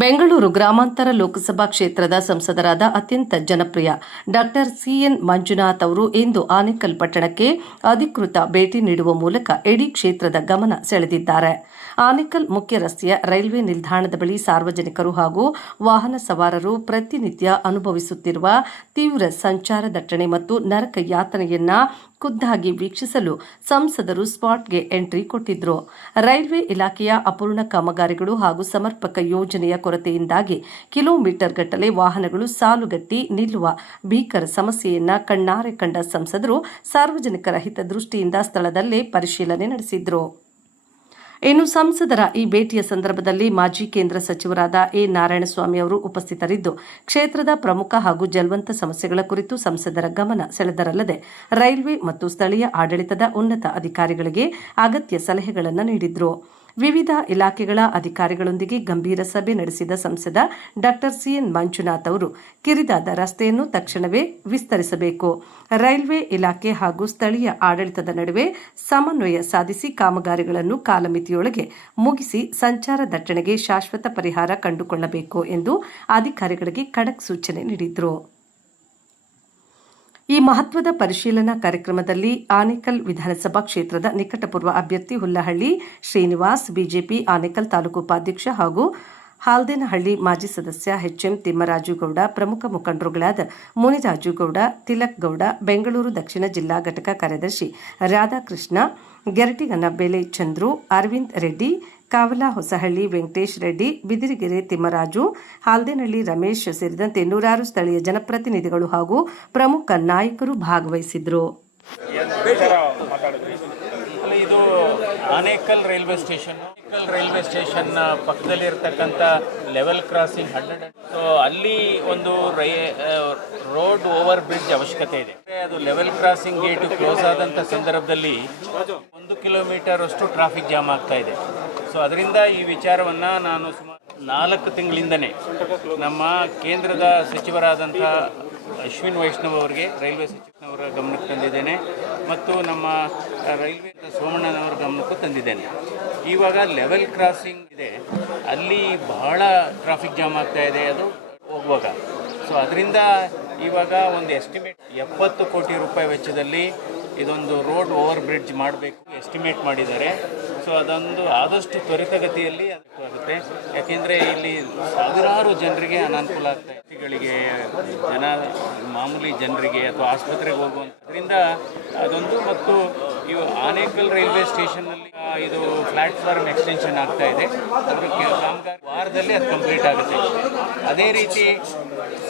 ಬೆಂಗಳೂರು ಗ್ರಾಮಾಂತರ ಲೋಕಸಭಾ ಕ್ಷೇತ್ರದ ಸಂಸದರಾದ ಅತ್ಯಂತ ಜನಪ್ರಿಯ ಡಾ ಸಿಎನ್ ಮಂಜುನಾಥ್ ಅವರು ಇಂದು ಆನೇಕಲ್ ಪಟ್ಟಣಕ್ಕೆ ಅಧಿಕೃತ ಭೇಟಿ ನೀಡುವ ಮೂಲಕ ಇಡೀ ಕ್ಷೇತ್ರದ ಗಮನ ಸೆಳೆದಿದ್ದಾರೆ. ಆನೇಕಲ್ ಮುಖ್ಯ ರಸ್ತೆಯ ರೈಲ್ವೆ ನಿಲ್ದಾಣದ ಬಳಿ ಸಾರ್ವಜನಿಕರು ಹಾಗೂ ವಾಹನ ಸವಾರರು ಪ್ರತಿನಿತ್ಯ ಅನುಭವಿಸುತ್ತಿರುವ ತೀವ್ರ ಸಂಚಾರ ದಟ್ಟಣೆ ಮತ್ತು ನರಕ ಯಾತನೆಯನ್ನ ಖುದ್ದಾಗಿ ವೀಕ್ಷಿಸಲು ಸಂಸದರು ಸ್ಪಾಟ್ಗೆ ಎಂಟ್ರಿ ಕೊಟ್ಟಿದ್ರು. ರೈಲ್ವೆ ಇಲಾಖೆಯ ಅಪೂರ್ಣ ಕಾಮಗಾರಿಗಳು ಹಾಗೂ ಸಮರ್ಪಕ ಯೋಜನೆಯ ಕೊರತೆಯಿಂದಾಗಿ ಕಿಲೋಮೀಟರ್ ಗಟ್ಟಲೆ ವಾಹನಗಳು ಸಾಲುಗಟ್ಟಿ ನಿಲ್ಲುವ ಭೀಕರ ಸಮಸ್ಯೆಯನ್ನ ಕಣ್ಣಾರೆ ಕಂಡ ಸಂಸದರು ಸಾರ್ವಜನಿಕರ ಹಿತದೃಷ್ಟಿಯಿಂದ ಸ್ಥಳದಲ್ಲೇ ಪರಿಶೀಲನೆ ನಡೆಸಿದ್ರು. ಇನ್ನು ಸಂಸದರ ಈ ಭೇಟಿಯ ಸಂದರ್ಭದಲ್ಲಿ ಮಾಜಿ ಕೇಂದ್ರ ಸಚಿವರಾದ ಎ ನಾರಾಯಣಸ್ವಾಮಿ ಅವರು ಉಪಸ್ಥಿತರಿದ್ದು ಕ್ಷೇತ್ರದ ಪ್ರಮುಖ ಹಾಗೂ ಜಲ್ವಂತ ಸಮಸ್ಯೆಗಳ ಕುರಿತು ಸಂಸದರ ಗಮನ ಸೆಳೆದರಲ್ಲದೆ ರೈಲ್ವೆ ಮತ್ತು ಸ್ಥಳೀಯ ಆಡಳಿತದ ಉನ್ನತ ಅಧಿಕಾರಿಗಳಿಗೆ ಅಗತ್ಯ ಸಲಹೆಗಳನ್ನು ನೀಡಿದರು. ವಿವಿಧ ಇಲಾಖೆಗಳ ಅಧಿಕಾರಿಗಳೊಂದಿಗೆ ಗಂಭೀರ ಸಭೆ ನಡೆಸಿದ ಸಂಸದ ಡಾ ಸಿಎನ್ ಮಂಜುನಾಥ್ ಅವರು ಕಿರಿದಾದ ರಸ್ತೆಯನ್ನು ತಕ್ಷಣವೇ ವಿಸ್ತರಿಸಬೇಕು, ರೈಲ್ವೆ ಇಲಾಖೆ ಹಾಗೂ ಸ್ಥಳೀಯ ಆಡಳಿತದ ನಡುವೆ ಸಮನ್ವಯ ಸಾಧಿಸಿ ಕಾಮಗಾರಿಗಳನ್ನು ಕಾಲಮಿತಿಯೊಳಗೆ ಮುಗಿಸಿ ಸಂಚಾರ ದಟ್ಟಣೆಗೆ ಶಾಶ್ವತ ಪರಿಹಾರ ಕಂಡುಕೊಳ್ಳಬೇಕು ಎಂದು ಅಧಿಕಾರಿಗಳಿಗೆ ಖಡಕ್ ಸೂಚನೆ ನೀಡಿದರು. ಈ ಮಹತ್ವದ ಪರಿಶೀಲನಾ ಕಾರ್ಯಕ್ರಮದಲ್ಲಿ ಆನೇಕಲ್ ವಿಧಾನಸಭಾ ಕ್ಷೇತ್ರದ ನಿಕಟಪೂರ್ವ ಅಭ್ಯರ್ಥಿ ಹುಲ್ಲಹಳ್ಳಿ ಶ್ರೀನಿವಾಸ್, ಬಿಜೆಪಿ ಆನೇಕಲ್ ತಾಲೂಕು ಉಪಾಧ್ಯಕ್ಷ ಹಾಗೂ ಹಾಲ್ದೇನಹಳ್ಳಿ ಮಾಜಿ ಸದಸ್ಯ ಎಚ್ಎಂ ತಿಮ್ಮರಾಜುಗೌಡ, ಪ್ರಮುಖ ಮುಖಂಡರುಗಳಾದ ಮುನಿರಾಜುಗೌಡ, ತಿಲಕ್ ಗೌಡ, ಬೆಂಗಳೂರು ದಕ್ಷಿಣ ಜಿಲ್ಲಾ ಘಟಕ ಕಾರ್ಯದರ್ಶಿ ರಾಧಾಕೃಷ್ಣ, ಗೆರಟಿಗನ ಬೆಲೆ ಚಂದ್ರು, ಅರವಿಂದ್ ರೆಡ್ಡಿ, ಕಾವಲ ಹೊಸಹಳ್ಳಿ ವೆಂಕಟೇಶ್ ರೆಡ್ಡಿ, ಬಿದಿರಿಗೆರೆ ತಿಮ್ಮರಾಜು, ಹಾಲ್ದೇನಹಳ್ಳಿ ರಮೇಶ್ ಸೇರಿದಂತೆ ನೂರಾರು ಸ್ಥಳೀಯ ಜನಪ್ರತಿನಿಧಿಗಳು ಹಾಗೂ ಪ್ರಮುಖ ನಾಯಕರು ಭಾಗವಹಿಸಿದ್ರು. ಇದು ಆನೇಕಲ್ ರೈಲ್ವೆ ಸ್ಟೇಷನ್ ಪಕ್ಕದಲ್ಲಿ ಇರತಕ್ಕಂಥ ಲೆವೆಲ್ ಕ್ರಾಸಿಂಗ್ 100. ಸೊ ಅಲ್ಲಿ ಒಂದು ರೋಡ್ ಓವರ್ ಬ್ರಿಡ್ಜ್ ಅವಶ್ಯಕತೆ ಇದೆ. ಅದು ಲೆವೆಲ್ ಕ್ರಾಸಿಂಗ್ ಗೇಟ್ ಕ್ಲೋಸ್ ಆದಂಥ ಸಂದರ್ಭದಲ್ಲಿ 1 ಕಿಲೋಮೀಟರ್ ಅಷ್ಟು ಟ್ರಾಫಿಕ್ ಜಾಮ್ ಆಗ್ತಾ ಇದೆ. ಸೊ ಅದರಿಂದ ಈ ವಿಚಾರವನ್ನು ನಾನು ಸುಮಾರು 4 ತಿಂಗಳಿಂದನೇ ನಮ್ಮ ಕೇಂದ್ರದ ಸಚಿವರಾದಂಥ ಅಶ್ವಿನ್ ವೈಷ್ಣವ್ ಅವರಿಗೆ, ರೈಲ್ವೆ ಸಚಿವರವರ ಗಮನಕ್ಕೆ ತಂದಿದ್ದೇನೆ ಮತ್ತು ನಮ್ಮ ರೈಲ್ವೆ ಸೋಮಣ್ಣನವರ ಗಮನಕ್ಕೂ ತಂದಿದ್ದೇನೆ. ಇವಾಗ ಲೆವೆಲ್ ಕ್ರಾಸಿಂಗ್ ಇದೆ, ಅಲ್ಲಿ ಬಹಳ ಟ್ರಾಫಿಕ್ ಜಾಮ್ ಆಗ್ತಾ ಇದೆ ಅದು ಹೋಗುವಾಗ. ಸೊ ಅದರಿಂದ ಇವಾಗ ಒಂದು ಎಸ್ಟಿಮೇಟ್ 70 ಕೋಟಿ ರೂಪಾಯಿ ವೆಚ್ಚದಲ್ಲಿ ಇದೊಂದು ರೋಡ್ ಓವರ್ ಬ್ರಿಡ್ಜ್ ಮಾಡಬೇಕು ಎಸ್ಟಿಮೇಟ್ ಮಾಡಿದ್ದಾರೆ. ಸೊ ಅದೊಂದು ಆದಷ್ಟು ತ್ವರಿತಗತಿಯಲ್ಲಿ ಆಗುತ್ತೆ. ಯಾಕೆಂದರೆ ಇಲ್ಲಿ ಸಾವಿರಾರು ಜನರಿಗೆ ಅನಾನುಕೂಲ ಆಗ್ತಾ ಇದೆ, ಮಾಮೂಲಿ ಜನರಿಗೆ ಅಥವಾ ಆಸ್ಪತ್ರೆಗೆ ಹೋಗುವಂಥದ್ರಿಂದ ಅದೊಂದು. ಮತ್ತು ಇವು ಆನೇಕಲ್ ರೈಲ್ವೆ ಸ್ಟೇಷನ್ನಲ್ಲಿ ಇದು ಪ್ಲಾಟ್ಫಾರ್ಮ್ ಎಕ್ಸ್ಟೆನ್ಷನ್ ಆಗ್ತಾ ಇದೆ, ಅದರ ಕಾಮಗಾರಿ ವಾರದಲ್ಲಿ ಅದು ಕಂಪ್ಲೀಟ್ ಆಗುತ್ತೆ. ಅದೇ ರೀತಿ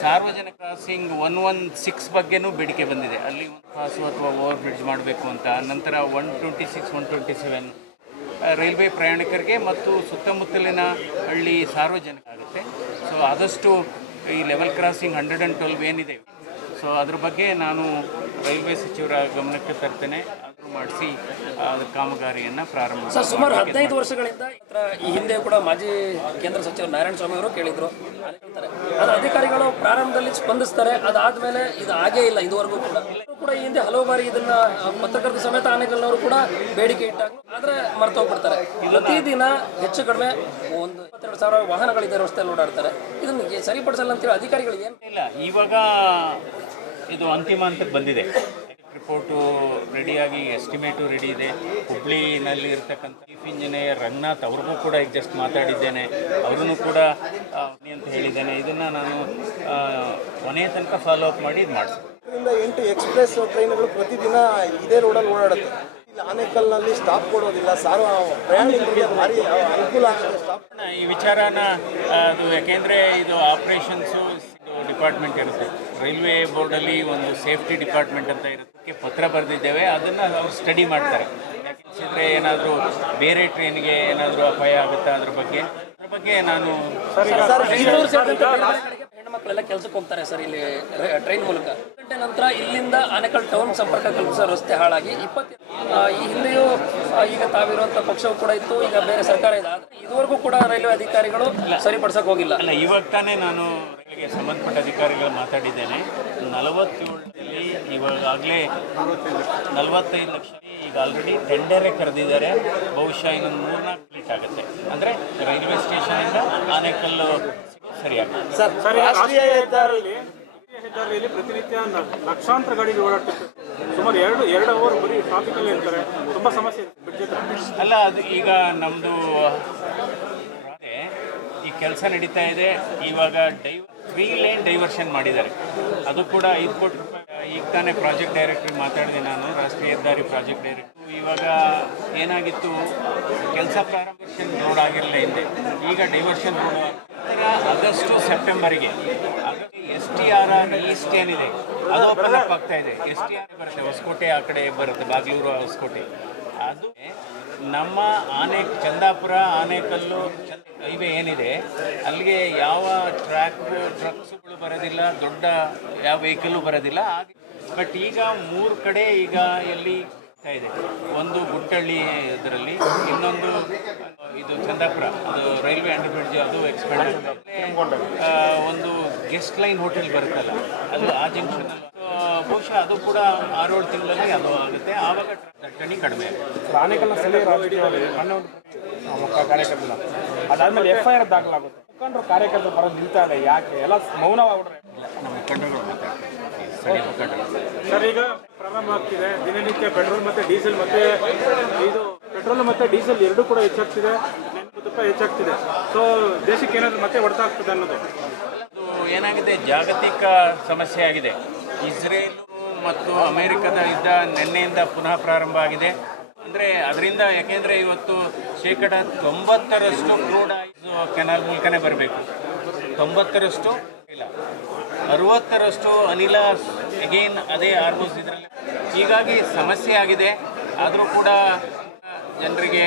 ಸಾರ್ವಜನಿಕ ಕ್ರಾಸಿಂಗ್ 116 ಬಗ್ಗೆನೂ ಬೇಡಿಕೆ ಬಂದಿದೆ, ಅಲ್ಲಿ ಪಾಸು ಅಥವಾ ಓವರ್ ಬ್ರಿಡ್ಜ್ ಮಾಡಬೇಕು ಅಂತ. ನಂತರ 126, 127 ರೈಲ್ವೆ ಪ್ರಯಾಣಿಕರಿಗೆ ಮತ್ತು ಸುತ್ತಮುತ್ತಲಿನ ಹಳ್ಳಿ ಸಾರ್ವಜನಿಕ ಆಗುತ್ತೆ. ಸೊ ಆದಷ್ಟು ಈ ಲೆವೆಲ್ ಕ್ರಾಸಿಂಗ್ 112 ಏನಿದೆ, ಸೊ ಅದ್ರ ಬಗ್ಗೆ ನಾನು ರೈಲ್ವೆ ಸಚಿವರ ಗಮನಕ್ಕೆ ತರ್ತೇನೆ. ಅದು ಮಾಡಿಸಿ ಅದರ ಕಾಮಗಾರಿಯನ್ನು ಪ್ರಾರಂಭ. ಸರ್, ಸುಮಾರು 15 ವರ್ಷಗಳಿಂದ ಈ ಹಿಂದೆ ಕೂಡ ಮಾಜಿ ಕೇಂದ್ರ ಸಚಿವ ನಾರಾಯಣಸ್ವಾಮಿ ಅವರು ಕೇಳಿದ್ರು, ಅದು ಅಧಿಕಾರಿಗಳು ಪ್ರಾರಂಭದಲ್ಲಿ ಸ್ಪಂದಿಸ್ತಾರೆ, ಅದಾದಮೇಲೆ ಇದು ಆಗೇ ಇಲ್ಲ ಇದುವರೆಗೂ ಕೂಡ ಈ ಹಿಂದೆ ಹಲವು ಬಾರಿ ಇದನ್ನ ಪತ್ರಕರ್ತ ಸಮೇತ ಆನೇಕಲ್ನವರು ಕೂಡ ಬೇಡಿಕೆ ಇಟ್ಟಾಗ ಆದರೆ ಮರ್ತೋಗ್ಬಿಡ್ತಾರೆ. ಪ್ರತಿದಿನ ಹೆಚ್ಚು ಕಡಿಮೆ 22,000 ವಾಹನಗಳಿದೆ ರಸ್ತೆಯಲ್ಲಿ ಓಡಾಡ್ತಾರೆ. ಇದನ್ನು ಸರಿಪಡಿಸಲ್ಲ ಅಂತೇಳಿ ಅಧಿಕಾರಿಗಳಿಗೆ ಏನು ಇಲ್ಲ. ಇವಾಗ ಇದು ಅಂತಿಮ ಹಂತಕ್ಕೆ ಬಂದಿದೆ. ರಿಪೋರ್ಟು ರೆಡಿಯಾಗಿ ಎಸ್ಟಿಮೇಟು ರೆಡಿ ಇದೆ. ಹುಬ್ಳಿನಲ್ಲಿ ಇರ್ತಕ್ಕಂಥ ಚೀಫ್ ಇಂಜಿನಿಯರ್ ರಂಗನಾಥ್ ಅವ್ರಿಗೂ ಕೂಡ ಈಗ ಜಸ್ಟ್ ಮಾತಾಡಿದ್ದೇನೆ, ಅವ್ರೂ ಕೂಡ ಅಂತ ಹೇಳಿದ್ದೇನೆ. ಇದನ್ನು ನಾನು ಕೊನೆಯ ತನಕ ಫಾಲೋ ಅಪ್ ಮಾಡಿ ಇದು ಮಾಡಿಸ್ತೀನಿ. 8 ಎಕ್ಸ್ಪ್ರೆಸ್ ಟ್ರೈನ್ಗಳು ಪ್ರತಿದಿನ ಇದೇ ರೋಡಲ್ಲಿ ಓಡಾಡುತ್ತೆ. ಇಲ್ಲಿ ಆನೇಕಲ್ನಲ್ಲಿ ಸ್ಟಾಪ್ ಕೊಡೋದಿಲ್ಲ, ಪ್ರಯಾಣಿಕರಿಗೆ ಭಾರಿ ಅನುಕೂಲ ಆಗುತ್ತೆ ಸ್ಟಾಪ್. ಈ ವಿಚಾರನ ಅದು ಯಾಕೆಂದರೆ ಇದು ಆಪ್ರೇಷನ್ಸು ಡಿಪಾರ್ಟ್ಮೆಂಟ್ ಇರುತ್ತೆ, ರೈಲ್ವೆ ಬೋರ್ಡಲ್ಲಿ ಒಂದು ಸೇಫ್ಟಿ ಡಿಪಾರ್ಟ್ಮೆಂಟ್ ಅಂತ ಇರುತ್ತೆ, ಪತ್ರ ಬರೆದಿದ್ದೇವೆ, ಅದನ್ನು ಅವ್ರು ಸ್ಟಡಿ ಮಾಡ್ತಾರೆ. ಯಾಕೆಂದರೆ ಏನಾದರೂ ಬೇರೆ ಟ್ರೈನ್ಗೆ ಏನಾದರೂ ಅಪಾಯ ಆಗುತ್ತಾ ಅದ್ರ ಬಗ್ಗೆ ನಾನು ಹೆಣ್ಮಕ್ಳೆಲ್ಲ ಕೆಲಸಕ್ಕೆ ಹೋಗ್ತಾರೆ ಸರ್ ಇಲ್ಲಿ ಟ್ರೈನ್ ಮೂಲಕ. ಗಂಟೆ ನಂತರ ಇಲ್ಲಿಂದ ಆನೇಕಲ್ ಟೌನ್ ಸಂಪರ್ಕ ಕಲ್ಪಿಸೋ ರಸ್ತೆ ಹಾಳಾಗಿ ಈ ಹಿಂದೆಯೂ ಈಗ ತಾವಿರುವಂಥ ಪಕ್ಷವು ಕೂಡ ಇತ್ತು, ಈಗ ಬೇರೆ ಸರ್ಕಾರ ಇದೆ. ಆದರೆ ಇದುವರೆಗೂ ಕೂಡ ರೈಲ್ವೆ ಅಧಿಕಾರಿಗಳು ಸರಿಪಡಿಸೋಕೆ ಹೋಗಿಲ್ಲ. ಅಲ್ಲ, ಇವಾಗ ತಾನೇ ನಾನು ರೈಲ್ವೆಗೆ ಸಂಬಂಧಪಟ್ಟ ಅಧಿಕಾರಿಗಳು ಮಾತಾಡಿದ್ದೇನೆ. 47ರಲ್ಲಿ ಇವಾಗಲೇ 45 ಲಕ್ಷ ಈಗ ಆಲ್ರೆಡಿ ಟೆಂಡರೇ ಕರೆದಿದ್ದಾರೆ. ಬಹುಶಃ ಇನ್ನೊಂದು 3-4 ಕಂಪ್ಲೀಟ್ ಆಗುತ್ತೆ. ಅಂದರೆ ರೈಲ್ವೆ ಸ್ಟೇಷನಿಂದ ಆನೇಕಲ್ಲು ಸರಿಯಾಗಿ. ಸರ್ ರಾಷ್ಟ್ರೀಯ ಹೆದ್ದಾರಿಯಲ್ಲಿ ಹೆದ್ದಾರಿಯಲ್ಲಿ ಪ್ರತಿನಿತ್ಯ ಲಕ್ಷಾಂತರ ಗಾಡಿಗಳು ಓಡಾಡ್ತಿರ್ತದೆ. ಸುಮಾರು ಎರಡು ಅವರ್ ಬರೀ ಟ್ರಾಫಿಕಲ್ಲಿ ಇರ್ತಾರೆ. ತುಂಬ ಸಮಸ್ಯೆ ಇದೆ ಬ್ರಿಡ್ಜ್ ಹತ್ರ. ಅಲ್ಲ, ಅದು ಈಗ ನಮ್ಮದು ಈ ಕೆಲಸ ನಡೀತಾ ಇದೆ. ಇವಾಗ 3 ಲೇನ್ ಡೈವರ್ಷನ್ ಮಾಡಿದ್ದಾರೆ. ಅದು ಕೂಡ 5 ಕೋಟಿ ರೂಪಾಯಿ. ಈಗ ತಾನೇ ಪ್ರಾಜೆಕ್ಟ್ ಡೈರೆಕ್ಟ್ರಿಗೆ ಮಾತಾಡಿದೆ ನಾನು, ರಾಷ್ಟ್ರೀಯ ಹೆದ್ದಾರಿ ಪ್ರಾಜೆಕ್ಟ್ ಡೈರೆಕ್ಟ್ರು. ಇವಾಗ ಏನಾಗಿತ್ತು, ಕೆಲಸ ಪ್ರಾರಂಭಿಷನ್ ರೋಡ್ ಆಗಿರಲಿಲ್ಲ ಹಿಂದೆ, ಈಗ ಡೈವರ್ಷನ್ ರೋಡ್ ಆಗಸ್ಟು ಸೆಪ್ಟೆಂಬರ್ಗೆ STRR ಈಸ್ಟ್ ಏನಿದೆ ಅದು ಓಪನ್ ಅಪ್ ಆಗ್ತಾ ಇದೆ. STR ಬರುತ್ತೆ, ಹೊಸಕೋಟೆ ಆ ಕಡೆ ಬರುತ್ತೆ, ಬಾಗ್ಲೂರು ಹೊಸಕೋಟೆ. ಅದು ನಮ್ಮ ಚಂದಾಪುರ ಆನೇಕಲ್ಲು ಹೈವೇ ಏನಿದೆ ಅಲ್ಲಿಗೆ ಯಾವ ಟ್ರಕ್ಸ್ಗಳು ಬರೋದಿಲ್ಲ, ದೊಡ್ಡ ಯಾವ ವೆಹಿಕಲ್ಲು ಬರೋದಿಲ್ಲ ಹಾಗೆ. ಬಟ್ ಈಗ 3 ಕಡೆ ಈಗ ಎಲ್ಲಿ ಇದೆ, ಒಂದು ಗುಟ್ಟಳ್ಳಿ ಇದರಲ್ಲಿ, ಇನ್ನೊಂದು ಇದು ಚಂದಾಪುರ, ಅದು ರೈಲ್ವೆ ಅಂಡರ್ ಬ್ರಿಡ್ಜ್, ಅದು ಎಕ್ಸ್ಪೆಂಡ್ ಆಗುತ್ತೆ. ಒಂದು ಗೆಸ್ಟ್ ಲೈನ್ ಹೋಟೆಲ್ ಬರುತ್ತಲ್ಲ, ಅದು ಆ ಜಂಕ್ಷನಲ್ಲಿ. ಬಹುಶಃ ಅದು ಕೂಡ 6-7 ತಿಂಗಳಲ್ಲಿ ಅದು ಆಗುತ್ತೆ. ಆವಾಗ ದಟ್ಟಣೆ ಕಡಿಮೆ ಆಗುತ್ತೆ. ಆನೇಕಲ್ನ ಸ್ಥಳೀಯ ರಾಜಕೀಯದಲ್ಲಿ ಕಾರ್ಯಕರ್ತರು ಅದಾದ್ಮೇಲೆ FIR ದಾಖಲಾಗುತ್ತೆ. ಮುಖಂಡರು ಕಾರ್ಯಕರ್ತರು ಬರೋದು ನಿಲ್ತಾ ಇದೆ, ಯಾಕೆ ಎಲ್ಲ ಮೌನವಾಗ್ಬಿಟ್ರೆ? ನಮ್ಮ ಮುಖಂಡರು ಮಾತಾಡ್ತಾರೆ, ಸ್ಥಳೀಯ ಮುಖಂಡರು. ಸರ್, ಈಗ ಪ್ರಾರಂಭ ಆಗ್ತಿದೆ ದಿನನಿತ್ಯ ಪೆಟ್ರೋಲ್ ಮತ್ತು ಡೀಸೆಲ್ ಮತ್ತು ಡೀಸೆಲ್ ಎರಡೂ ಕೂಡ ಹೆಚ್ಚಾಗ್ತಿದೆ, ತುಪ್ಪ ಹೆಚ್ಚಾಗ್ತಿದೆ. ಸೊ ದೇಶಕ್ಕೆ ಏನಾದರೂ ಮತ್ತೆ ಹೊಡೆತ ಆಗ್ತದೆ ಅನ್ನೋದು ಅದು ಏನಾಗಿದೆ, ಜಾಗತಿಕ ಸಮಸ್ಯೆ ಆಗಿದೆ. ಇಸ್ರೇಲ್ ಮತ್ತು ಅಮೇರಿಕದ ಯುದ್ಧ ನಿನ್ನೆಯಿಂದ ಪುನಃ ಪ್ರಾರಂಭ ಆಗಿದೆ. ಅಂದರೆ ಅದರಿಂದ ಯಾಕೆಂದರೆ ಇವತ್ತು 90% ಕ್ರೂಡ್ ಆಯಿಲ್ ಕೆನಾಲ್ ಮೂಲಕನೇ ಬರಬೇಕು, 90% ಇಲ್ಲ, 60% ಅನಿಲ ಅಗೇನ್ ಅದೇ ಆರ್ಗೋಸ್ ಇದರಲ್ಲಿ. ಹೀಗಾಗಿ ಸಮಸ್ಯೆ ಆಗಿದೆ. ಆದರೂ ಕೂಡ ಜನರಿಗೆ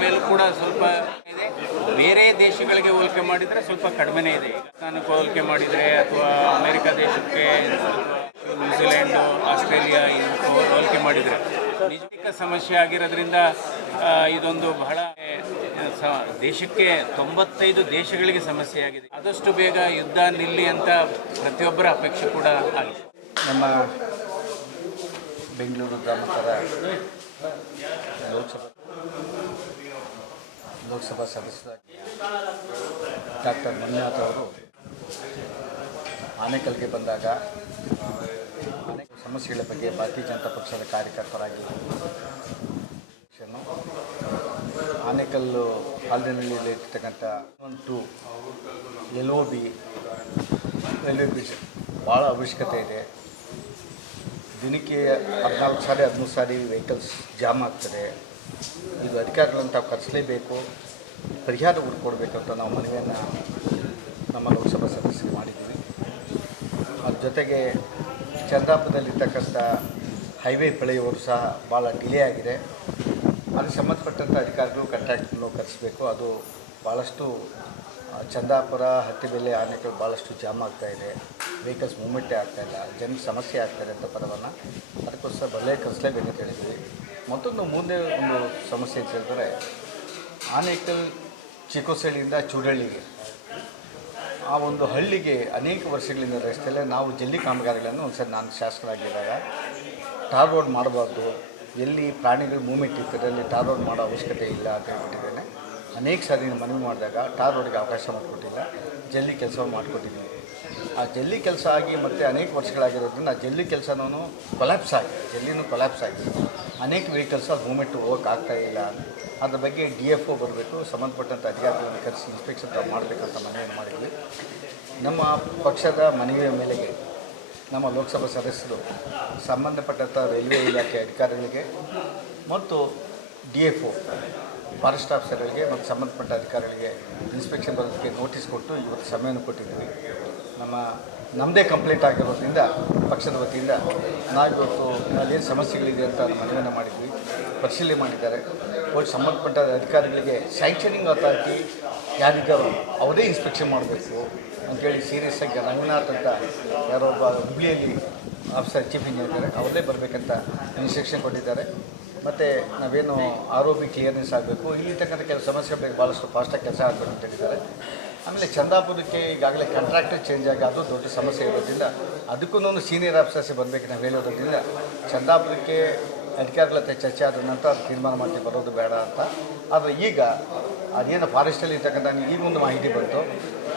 ಮೇಲೂ ಕೂಡ ಸ್ವಲ್ಪ ಇದೆ. ಬೇರೆ ದೇಶಗಳಿಗೆ ಹೋಲಿಕೆ ಮಾಡಿದರೆ ಸ್ವಲ್ಪ ಕಡಿಮೆನೇ ಇದೆ. ಪಾಕಿಸ್ತಾನಕ್ಕೆ ಹೋಲಿಕೆ ಮಾಡಿದರೆ ಅಥವಾ ಅಮೇರಿಕ ದೇಶಕ್ಕೆ, ನ್ಯೂಜಿಲೆಂಡು, ಆಸ್ಟ್ರೇಲಿಯಾ ಹೋಲಿಕೆ ಮಾಡಿದರೆ ನಿಜವಾದ ಸಮಸ್ಯೆ ಆಗಿರೋದ್ರಿಂದ ಇದೊಂದು ಬಹಳ ದೇಶಕ್ಕೆ 95 ದೇಶಗಳಿಗೆ ಸಮಸ್ಯೆ ಆಗಿದೆ. ಆದಷ್ಟು ಬೇಗ ಯುದ್ಧ ನಿಲ್ಲಿ ಅಂತ ಪ್ರತಿಯೊಬ್ಬರ ಅಪೇಕ್ಷೆ ಕೂಡ ಆಗಿದೆ. ನಮ್ಮ ಬೆಂಗಳೂರು ಗ್ರಾಮಾಂತರ ಲೋಕಸಭಾ ಸದಸ್ಯರಾಗಿ ಡಾಕ್ಟರ್ ಮಂಜುನಾಥ್ ಅವರು ಆನೇಕಲ್ಗೆ ಬಂದಾಗ ಅನೇಕ ಸಮಸ್ಯೆಗಳ ಬಗ್ಗೆ ಭಾರತೀಯ ಜನತಾ ಪಕ್ಷದ ಕಾರ್ಯಕರ್ತರಾಗಿ ಆನೇಕಲ್ಲು ಹಾಲ್ದಿನಹಳ್ಳಿಯಲ್ಲಿ ಇರ್ತಕ್ಕಂಥ 1-2 LOB ರೈಲ್ವೆ ಬ್ರಿಡ್ಜ್ ಭಾಳ ಅವಶ್ಯಕತೆ ಇದೆ. ದಿನಕ್ಕೆ 14 ಸಾರಿ 13 ಸಾರಿ ವೆಹಿಕಲ್ಸ್ ಜಾಮ್ ಆಗ್ತದೆ. ಇದು ಅಧಿಕಾರಿಗಳನ್ನು ತಾವು ಕರೆಸಲೇಬೇಕು, ಪರಿಹಾರ ಹುಡ್ಕೊಡ್ಬೇಕಂತ ನಾವು ಮನವಿಯನ್ನು ನಮ್ಮ ಲೋಕಸಭಾ ಸದಸ್ಯರಿಗೆ ಮಾಡಿದ್ದೀವಿ. ಅದ್ರ ಜೊತೆಗೆ ಚಂದಾಪುರದಲ್ಲಿರ್ತಕ್ಕಂಥ ಹೈವೇ ಬೆಳೆಯುವರು ಸಹ ಭಾಳ ಡಿಲೇ ಆಗಿದೆ. ಅದಕ್ಕೆ ಸಂಬಂಧಪಟ್ಟಂಥ ಅಧಿಕಾರಿಗಳು ಕಾಂಟ್ರಾಕ್ಟ್ರನ್ನು ಕರೆಸಬೇಕು. ಅದು ಭಾಳಷ್ಟು ಚಂದಾಪುರ, ಹತ್ತಿಬೆಲೆ, ಆನೇಕಲ್ ಭಾಳಷ್ಟು ಜಾಮ್ ಆಗ್ತಾಯಿದೆ, ವೆಹಿಕಲ್ಸ್ ಮೂವ್ಮೆಂಟೇ ಆಗ್ತಾಯಿಲ್ಲ, ಜನಕ್ಕೆ ಸಮಸ್ಯೆ ಆಗ್ತಾಯಿದೆ ಅಂತ ಪರವನ್ನು ಅದಕ್ಕೋಸ್ಕರ ಬರಲೇ ಕರೆಸಲೇಬೇಕಂತ ಹೇಳಿದ್ವಿ. ಮತ್ತೊಂದು ಮುಂದೆ ಒಂದು ಸಮಸ್ಯೆ ಅಂತ ಹೇಳಿದ್ರೆ, ಆನೇಕಲ್ ಚಿಕ್ಕೋಸಳ್ಳಿಯಿಂದ ಚೂಡಳ್ಳಿಗೆ ಆ ಒಂದು ಹಳ್ಳಿಗೆ ಅನೇಕ ವರ್ಷಗಳಿಂದ ರಸ್ತೆಯಲ್ಲೇ ನಾವು ಜಲ್ಲಿ ಕಾಮಗಾರಿಗಳನ್ನು ಒಂದು ಸರಿ ನಾನು ಶಾಸಕರಾಗಿದ್ದಾಗ ಟಾರ್ ರೋಡ್ ಮಾಡಬಾರ್ದು, ಎಲ್ಲಿ ಪ್ರಾಣಿಗಳು ಮೂವ್ಮೆಂಟ್ ಇರ್ತದೆ ಅಲ್ಲಿ ಟಾರ್ ರೋಡ್ ಮಾಡೋ ಅವಶ್ಯಕತೆ ಇಲ್ಲ ಅಂತ ಹೇಳ್ಬಿಟ್ಟಿದ್ದೇನೆ. ಅನೇಕ ಸಾರಿ ಮನವಿ ಮಾಡಿದಾಗ ಟಾರ್ ರೋಡ್ಗೆ ಅವಕಾಶ ಮಾಡಿಕೊಟ್ಟಿಲ್ಲ, ಜಲ್ಲಿ ಕೆಲಸ ಮಾಡಿಕೊಟ್ಟಿದ್ದೀವಿ. ಆ ಜಲ್ಲಿ ಕೆಲಸ ಆಗಿ ಮತ್ತು ಅನೇಕ ವರ್ಷಗಳಾಗಿರೋದ್ರಿಂದ ಆ ಜಲ್ಲಿ ಕೆಲಸನೂ ಕೊಲ್ಯಾಪ್ಸ್ ಆಗಿ, ಜಲ್ಲಿನೂ ಕೊಲ್ಯಾಪ್ಸ್ ಆಗಿ ಅನೇಕ ವೆಹಿಕಲ್ಸ್ ಅದು ಮೂವ್ಮೆಂಟು ಹೋಗೋಕ್ಕಾಗ್ತಾ ಇಲ್ಲ. ಅದ್ರ ಬಗ್ಗೆ DFO ಬರಬೇಕು, ಸಂಬಂಧಪಟ್ಟಂಥ ಅಧಿಕಾರಿಗಳನ್ನು ಕರೆಸಿ ಇನ್ಸ್ಪೆಕ್ಷನ್ ತಾವು ಮಾಡಬೇಕಂತ ಮನವಿಯನ್ನು ಮಾಡಿದ್ವಿ. ನಮ್ಮ ಪಕ್ಷದ ಮನವಿಯ ಮೇಲೆಗೆ ನಮ್ಮ ಲೋಕಸಭಾ ಸದಸ್ಯರು ಸಂಬಂಧಪಟ್ಟಂಥ ರೈಲ್ವೆ ಇಲಾಖೆ ಅಧಿಕಾರಿಗಳಿಗೆ ಮತ್ತು DFO ಫಾರೆಸ್ಟ್ ಆಫೀಸರ್ಗಳಿಗೆ ಮತ್ತು ಸಂಬಂಧಪಟ್ಟ ಅಧಿಕಾರಿಗಳಿಗೆ ಇನ್ಸ್ಪೆಕ್ಷನ್ ಬರೋದಕ್ಕೆ ನೋಟಿಸ್ ಕೊಟ್ಟು ಇವತ್ತು ಸಮಯವನ್ನು ಕೊಟ್ಟಿದ್ದೀವಿ. ನಮ್ಮದೇ ಕಂಪ್ಲೇಂಟ್ ಆಗಿರೋದ್ರಿಂದ ಪಕ್ಷದ ವತಿಯಿಂದ ನಾವಿವತ್ತು ಅಲ್ಲೇನು ಸಮಸ್ಯೆಗಳಿದೆ ಅಂತ ಮನವಿಯನ್ನು ಮಾಡಿದ್ವಿ, ಪರಿಶೀಲನೆ ಮಾಡಿದ್ದಾರೆ. ಅವ್ರಿಗೆ ಸಂಬಂಧಪಟ್ಟ ಅಧಿಕಾರಿಗಳಿಗೆ ಸ್ಯಾಂಕ್ಷನಿಂಗ್ ಅಥಾರಿಟಿ ಯಾರಿಗಾರು ಅವರೇ ಇನ್ಸ್ಪೆಕ್ಷನ್ ಮಾಡಬೇಕು ಅಂಥೇಳಿ ಸೀರಿಯಸ್ ಆಗಿ ರಂಗನಾಥ್ ಅಂತ ಯಾರೋ ಒಬ್ಬ ಹುಬ್ಳಿಯಲ್ಲಿ ಆಫೀಸರ್ ಚೀಫ್ ಇಂಜಿನಿಯರ್ ಇದ್ದಾರೆ, ಅವರೇ ಬರಬೇಕಂತ ಇನ್ಸ್ಟ್ರಕ್ಷನ್ ಕೊಟ್ಟಿದ್ದಾರೆ. ಮತ್ತು ನಾವೇನು ROB ಕ್ಲಿಯರೆನ್ಸ್ ಆಗಬೇಕು, ಇಲ್ಲಿ ತಕ್ಕಂಥ ಕೆಲವು ಸಮಸ್ಯೆಗಳಿಗೆ ಭಾಳಷ್ಟು ಫಾಸ್ಟಾಗಿ ಕೆಲಸ ಆಗಬೇಕು ಅಂತ ಹೇಳಿದ್ದಾರೆ. ಆಮೇಲೆ ಚಂದಾಪುರಕ್ಕೆ ಈಗಾಗಲೇ ಕಾಂಟ್ರಾಕ್ಟರ್ ಚೇಂಜ್ ಆಗಿ ಅದು ದೊಡ್ಡ ಸಮಸ್ಯೆ ಇರೋದ್ರಿಂದ ಅದಕ್ಕೂ ಸೀನಿಯರ್ ಆಫೀಸರ್ಸ್ ಬರಬೇಕು ನಾವು ಹೇಳೋದ್ರಿಂದ ಚಂದಾಪುರಕ್ಕೆ ಅಧಿಕಾರಿಗಳ ಚರ್ಚೆ ಆದ ನಂತರ ಅದು ತೀರ್ಮಾನ ಮಾಡ್ತೀವಿ ಬರೋದು ಬೇಡ ಅಂತ. ಆದರೆ ಈಗ ಅದೇನು ಫಾರೆಸ್ಟಲ್ಲಿ ಇರ್ತಕ್ಕಂಥ ಈಗೊಂದು ಮಾಹಿತಿ ಬಂತು,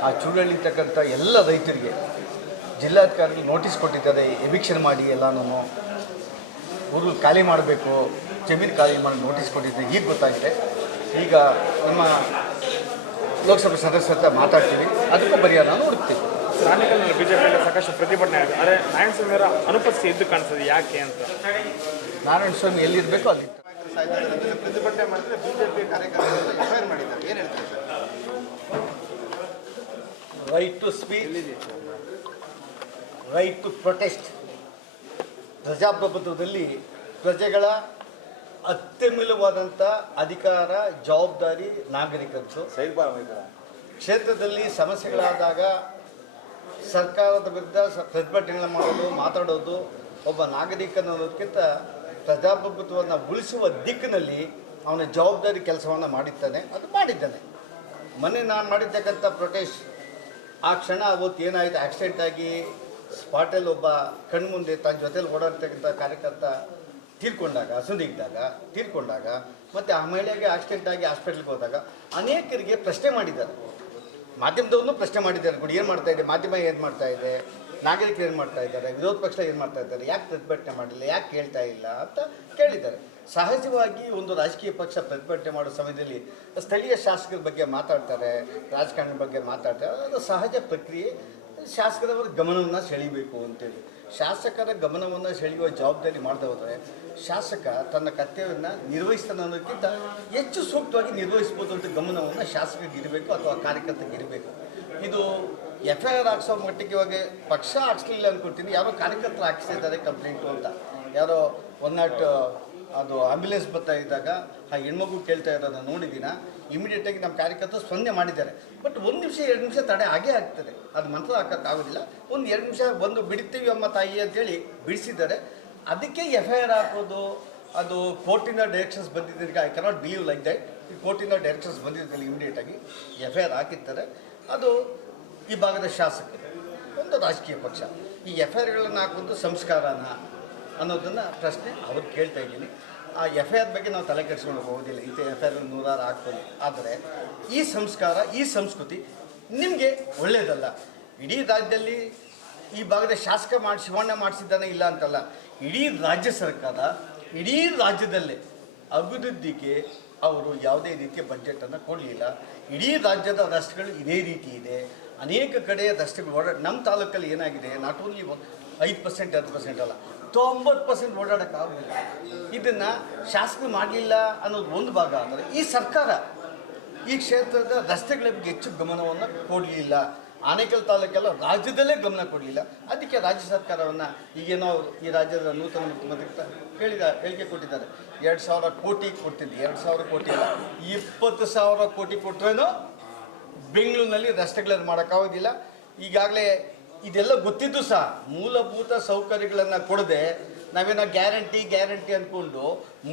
ಆ ಚೂಳಳ್ಳಿ ಇರ್ತಕ್ಕಂಥ ಎಲ್ಲ ರೈತರಿಗೆ ಜಿಲ್ಲಾಧಿಕಾರಿಗಳು ನೋಟಿಸ್ ಕೊಟ್ಟಿದ್ದಾರೆ, ಎವಿಕ್ಷನ್ ಮಾಡಿ ಎಲ್ಲನೂ ಊರು ಖಾಲಿ ಮಾಡಬೇಕು, ಜಮೀನು ಖಾಲಿ ಮಾಡಿ ನೋಟಿಸ್ ಕೊಟ್ಟಿದ್ದಾರೆ. ಈಗ ಗೊತ್ತಾಗಿದೆ. ಈಗ ನಮ್ಮ ಲೋಕಸಭೆ ಸದಸ್ಯರ ಹತ್ರ ಮಾತಾಡ್ತೀವಿ, ಅದಕ್ಕೂ ಪರಿಹಾರ ಹುಡುಕ್ತೀವಿ. ಆನೇಕಲ್ನಲ್ಲಿ ಬಿಜೆಪಿಯಲ್ಲಿ ಸಾಕಷ್ಟು ಪ್ರತಿಭಟನೆ ಆಗಿದೆ, ಆದರೆ ನಾರಾಯಣಸ್ವಾಮಿ ಅವರ ಅನುಪಸ್ಥಿತಿ ಎದ್ದು ಕಾಣಿಸ್ತದೆ, ಯಾಕೆ ಅಂತ? ನಾರಾಯಣಸ್ವಾಮಿ ಎಲ್ಲಿರಬೇಕು ಅಲ್ಲಿ. ಪ್ರತಿಭಟನೆ ಮಾಡಿದ್ರೆ ಬಿಜೆಪಿ ಕಾರ್ಯಕರ್ತರು ಎಫ್ಐಆರ್ ಮಾಡಿದ್ದಾರೆ, ಏನು ಹೇಳ್ತಾರೆ sir? Right to speech, right to protest. ಪ್ರಜಾಪ್ರಭುತ್ವದಲ್ಲಿ ಪ್ರಜೆಗಳ ಅತ್ಯಮೂಲ್ಯವಾದಂಥ ಅಧಿಕಾರ, ಜವಾಬ್ದಾರಿ ನಾಗರಿಕರು. ಕ್ಷೇತ್ರದಲ್ಲಿ ಸಮಸ್ಯೆಗಳಾದಾಗ ಸರ್ಕಾರದ ವಿರುದ್ಧ ಪ್ರತಿಭಟನೆಗಳನ್ನು ಮಾಡೋದು, ಮಾತಾಡೋದು ಒಬ್ಬ ನಾಗರಿಕನೋದಕ್ಕಿಂತ ಪ್ರಜಾಪ್ರಭುತ್ವವನ್ನು ಉಳಿಸುವ ದಿಕ್ಕಿನಲ್ಲಿ ಅವನ ಜವಾಬ್ದಾರಿ ಕೆಲಸವನ್ನು ಮಾಡಿದ್ದಾನೆ, ಅದು ಮಾಡಿದ್ದಾನೆ. ಮೊನ್ನೆ ನಾನು ಮಾಡಿರ್ತಕ್ಕಂಥ ಪ್ರೊಟೆಸ್ಟ್ ಆ ಕ್ಷಣ ಅವತ್ತು ಏನಾಯಿತು, ಆಕ್ಸಿಡೆಂಟ್ ಆಗಿ ಸ್ಪಾಟಲ್ಲಿ ಒಬ್ಬ ಕಣ್ಮುಂದೆ ತನ್ನ ಜೊತೆಲಿ ಓಡಾಡ್ತಕ್ಕಂಥ ಕಾರ್ಯಕರ್ತ ತೀರ್ಕೊಂಡಾಗ ಮತ್ತು ಆ ಮಹಿಳೆಗೆ ಆಕ್ಸಿಡೆಂಟ್ ಆಗಿ ಹಾಸ್ಪಿಟ್ಲಿಗೆ ಹೋದಾಗ ಅನೇಕರಿಗೆ ಪ್ರಶ್ನೆ ಮಾಡಿದ್ದಾರೆ, ಮಾಧ್ಯಮದವ್ರನ್ನೂ ಪ್ರಶ್ನೆ ಮಾಡಿದ್ದಾರೆ. ಕೂಡ ಏನು ಮಾಡ್ತಾ ಇದೆ ಮಾಧ್ಯಮ, ಏನು ಮಾಡ್ತಾ ಇದೆ, ನಾಗರಿಕರು ಏನು ಮಾಡ್ತಾ ಇದ್ದಾರೆ, ವಿರೋಧ ಪಕ್ಷ ಏನು ಮಾಡ್ತಾ ಇದ್ದಾರೆ, ಯಾಕೆ ಪ್ರತಿಭಟನೆ ಮಾಡಿಲ್ಲ, ಯಾಕೆ ಕೇಳ್ತಾ ಇಲ್ಲ ಅಂತ ಕೇಳಿದ್ದಾರೆ. ಸಹಜವಾಗಿ ಒಂದು ರಾಜಕೀಯ ಪಕ್ಷ ಪ್ರತಿಭಟನೆ ಮಾಡೋ ಸಮಯದಲ್ಲಿ ಸ್ಥಳೀಯ ಶಾಸಕರ ಬಗ್ಗೆ ಮಾತಾಡ್ತಾರೆ, ರಾಜಕಾರಣದ ಬಗ್ಗೆ ಮಾತಾಡ್ತಾರೆ, ಅದು ಸಹಜ ಪ್ರಕ್ರಿಯೆ. ಶಾಸಕರವರ ಗಮನವನ್ನು ಸೆಳೀಬೇಕು ಅಂತೇಳಿ ಶಾಸಕರ ಗಮನವನ್ನು ಸೆಳೆಯುವ ಜವಾಬ್ದಾರಿ ಮಾಡದೆ ಹೋದರೆ ಶಾಸಕ ತನ್ನ ಕರ್ತವ್ಯವನ್ನು ನಿರ್ವಹಿಸ್ತಾನೆ ಅನ್ನೋದಕ್ಕಿಂತ ಹೆಚ್ಚು ಸೂಕ್ತವಾಗಿ ನಿರ್ವಹಿಸ್ಬೋದು ಅಂತ ಗಮನವನ್ನು ಶಾಸಕರಿಗೆ ಇರಬೇಕು ಅಥವಾ ಕಾರ್ಯಕರ್ತರಿಗೆ ಇರಬೇಕು. ಇದು ಎಫ್ಐಆರ್ ಹಾಕ್ಸೋ ಮಟ್ಟಿಗೆ ಇವಾಗ ಪಕ್ಷ ಹಾಕ್ಸ್ಲಿಲ್ಲ ಅಂದ್ಕೊಳ್ತೀನಿ, ಯಾರೋ ಕಾರ್ಯಕರ್ತರು ಹಾಕಿಸಿದ್ದಾರೆ ಕಂಪ್ಲೇಂಟು ಅಂತ. ಯಾರೋ 108 ಅದು ಆಂಬ್ಯುಲೆನ್ಸ್ ಬರ್ತಾ ಇದ್ದಾಗ ಆ ಹೆಣ್ಮಗು ಕೇಳ್ತಾ ಇರೋದನ್ನು ನೋಡಿದ್ದೀನ. ಇಮಿಡಿಯೇಟಾಗಿ ನಮ್ಮ ಕಾರ್ಯಕರ್ತರು ಸ್ಪಂದನೆ ಮಾಡಿದ್ದಾರೆ. ಬಟ್ 1 ನಿಮಿಷ 2 ನಿಮಿಷ ತಡೆ ಆಗೇ ಆಗ್ತದೆ, ಅದು ಮಂತ್ರ ಹಾಕೋಕ್ಕಾಗೋದಿಲ್ಲ. 1-2 ನಿಮಿಷ ಬಂದು ಬಿಡ್ತೀವಿ ಅಮ್ಮ ತಾಯಿ ಅಂತೇಳಿ ಬಿಡಿಸಿದ್ದಾರೆ. ಅದಕ್ಕೆ ಎಫ್ಐಆರ್ ಹಾಕೋದು, ಅದು ಕೋರ್ಟಿಂದ ಡೈರೆಕ್ಷನ್ಸ್ ಬಂದಿದ್ದರಿಂದ I cannot believe like that. ಈ ಕೋರ್ಟಿಂದ ಡೈರೆಕ್ಷನ್ಸ್ ಬಂದಿದ್ದಲ್ಲಿ ಇಮಿಡಿಯೇಟಾಗಿ ಎಫ್ಐಆರ್ ಹಾಕಿರ್ತಾರೆ. ಅದು ಈ ಭಾಗದ ಶಾಸಕರು, ಒಂದು ರಾಜಕೀಯ ಪಕ್ಷ ಈ ಎಫ್ಐಆರ್ಗಳನ್ನು ಹಾಕೋದು ಸಂಸ್ಕಾರನ ಅನ್ನೋದನ್ನು ಪ್ರಶ್ನೆ ಅವ್ರು ಕೇಳ್ತಾ ಇದ್ದೀನಿ. ಆ ಎಫ್ಐಆರ್ ಬಗ್ಗೆ ನಾವು ತಲೆ ಕೆಡಿಸ್ಕೊಂಡು ಹೋಗೋದಿಲ್ಲ, ಇಂಥ ಎಫ್ಐಆರ್ 100 ಹಾಕ್ಬೋದು. ಆದರೆ ಈ ಸಂಸ್ಕಾರ, ಈ ಸಂಸ್ಕೃತಿ ನಿಮಗೆ ಒಳ್ಳೆಯದಲ್ಲ. ಇಡೀ ರಾಜ್ಯದಲ್ಲಿ ಈ ಭಾಗದ ಶಾಸಕ ಶಿವಣ್ಣ ಮಾಡಿಸಿದ್ದಾನೆ ಇಲ್ಲ ಅಂತಲ್ಲ, ಇಡೀ ರಾಜ್ಯ ಸರ್ಕಾರ ಇಡೀ ರಾಜ್ಯದಲ್ಲೇ ಅಭಿವೃದ್ಧಿಗೆ ಅವರು ಯಾವುದೇ ರೀತಿಯ ಬಜೆಟನ್ನು ಕೊಡಲಿಲ್ಲ. ಇಡೀ ರಾಜ್ಯದ ರಸ್ತೆಗಳು ಇದೇ ರೀತಿ ಇದೆ. ಅನೇಕ ಕಡೆ ರಸ್ತೆಗಳು ನಮ್ಮ ತಾಲೂಕಲ್ಲಿ ಏನಾಗಿದೆ, ನಾಟ್ ಓನ್ಲಿ 5% 10% ಅಲ್ಲ, 90% ಓಡಾಡೋಕ್ಕಾಗಲಿಲ್ಲ. ಇದನ್ನು ಶಾಸಕರು ಮಾಡಲಿಲ್ಲ ಅನ್ನೋದು ಒಂದು ಭಾಗ. ಆದರೆ ಈ ಸರ್ಕಾರ ಈ ಕ್ಷೇತ್ರದ ರಸ್ತೆಗಳ ಬಗ್ಗೆ ಹೆಚ್ಚು ಗಮನವನ್ನು ಕೊಡಲಿಲ್ಲ. ಆನೇಕಲ್ ತಾಲೂಕೆಲ್ಲ ರಾಜ್ಯದಲ್ಲೇ ಗಮನ ಕೊಡಲಿಲ್ಲ. ಅದಕ್ಕೆ ರಾಜ್ಯ ಸರ್ಕಾರವನ್ನು ಈಗೇನೋ ಈ ರಾಜ್ಯದ ನೂತನ ಮುಖ್ಯಮಂತ್ರಿ ಹೇಳಿಕೆ ಕೊಟ್ಟಿದ್ದಾರೆ. 2,000 ಕೋಟಿ ಕೊಡ್ತಿದ್ದೆ, 2,000 ಕೋಟಿ ಅಲ್ಲ, 20,000 ಕೋಟಿ ಕೊಟ್ಟರೇನೋ ಬೆಂಗಳೂರಿನಲ್ಲಿ ರಸ್ತೆಗಳನ್ನು ಮಾಡೋಕ್ಕಾಗೋದಿಲ್ಲ. ಈಗಾಗಲೇ ಇದೆಲ್ಲ ಗೊತ್ತಿದ್ದು ಸಹ ಮೂಲಭೂತ ಸೌಕರ್ಯಗಳನ್ನು ಕೊಡದೆ ನಾವೇನೋ ಗ್ಯಾರಂಟಿ ಅಂದ್ಕೊಂಡು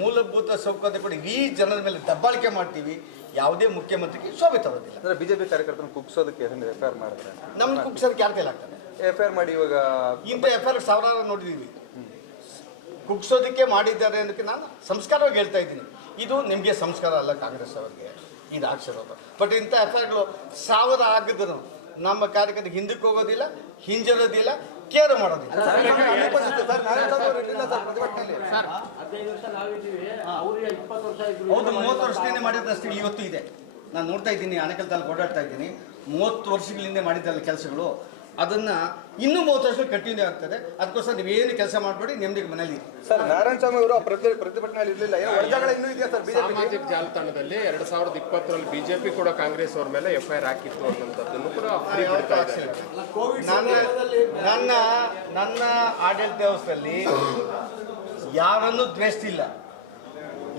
ಮೂಲಭೂತ ಸೌಕರ್ಯ ಕೊಡಿ ಈ ಜನರ ಮೇಲೆ ದಬ್ಬಾಳಿಕೆ ಮಾಡ್ತೀವಿ. ಯಾವುದೇ ಮುಖ್ಯಮಂತ್ರಿಗೆ ಶೋಭೆ ತರೋದಿಲ್ಲ. ಅಂದರೆ ಬಿಜೆಪಿ ಕಾರ್ಯಕರ್ತರನ್ನು ಕುಗ್ಸೋದಕ್ಕೆ ಎಫ್ಐಆರ್ ಮಾಡಿದ್ರೆ ನಮ್ಮ ಕುಗ್ಸೋದಕ್ಕೆ ಯಾರ ಕೈಲಾಗ್ತದೆ? ಎಫ್ಐಆರ್ ಮಾಡಿ ಇವಾಗ ಇಂಥ ಎಫ್ಐಆರ್ ಸಾವಿರಾರು ನೋಡಿದ್ದೀವಿ. ಕುಗ್ಸೋದಕ್ಕೆ ಮಾಡಿದ್ದಾರೆ ಅನ್ನೋಕ್ಕೆ ನಾನು ಸಂಸ್ಕಾರವಾಗಿ ಹೇಳ್ತಾ ಇದ್ದೀನಿ. ಇದು ನಿಮಗೆ ಸಂಸ್ಕಾರ ಅಲ್ಲ, ಕಾಂಗ್ರೆಸ್ ಅವರಿಗೆ ಇದು ಹಾಕ್ಸಿರೋದು. ಬಟ್ ಇಂಥ ಎಫ್ಐಆರ್ಗಳು 1000 ಆಗಿದ್ರು ನಮ್ಮ ಕಾರ್ಯಕರ್ತರಿಗೆ ಹಿಂದಕ್ಕೆ ಹೋಗೋದಿಲ್ಲ, ಹಿಂಜರೋದಿಲ್ಲ, ಕೇರ್ ಮಾಡೋದಿಲ್ಲ. ಹೌದು, 30 ವರ್ಷದಿಂದ ಮಾಡಿದ ರಸ್ತೆಗಳು ಇವತ್ತು ಇದೆ. ನಾನು ನೋಡ್ತಾ ಇದ್ದೀನಿ, ಆನೇಕಲ್ ತಾಲೂಕು ಓಡಾಡ್ತಾ ಇದ್ದೀನಿ. 30 ವರ್ಷಗಳಿಂದ ಮಾಡಿದ್ದಲ್ಲ ಕೆಲಸಗಳು, ಅದನ್ನು ಇನ್ನೂ 30 ವರ್ಷ ಕಂಟಿನ್ಯೂ ಆಗ್ತದೆ. ಅದಕ್ಕೋಸ್ಕರ ನೀವೇನು ಕೆಲಸ ಮಾಡಬೇಡಿ, ನೆಮ್ಮದಿಗೆ ಮನೇಲಿ. ಸರ್, ನಾರಾಯಣಸ್ವಾಮಿ ಅವರು ಪ್ರತಿಭಟನೆಯಲ್ಲಿ ಇರಲಿಲ್ಲ, ಏನೋ ವರದಿಗಳ ಇನ್ನೂ ಇದೆಯಾ ಸರ್? ಸಾಮಾಜಿಕ ಜಾಲತಾಣದಲ್ಲಿ 2020ರಲ್ಲಿ ಬಿಜೆಪಿ ಕೂಡ ಕಾಂಗ್ರೆಸ್ ಅವ್ರ ಮೇಲೆ ಎಫ್ಐಆರ್ ಹಾಕಿತ್ತು ಅನ್ನೋಂಥದ್ದನ್ನು ಕೂಡ ನನ್ನ ಆಡಳಿತ ವ್ಯವಸ್ಥೆಯಲ್ಲಿ ಯಾರನ್ನೂ ದ್ವೇಷಿಸಿಲ್ಲ,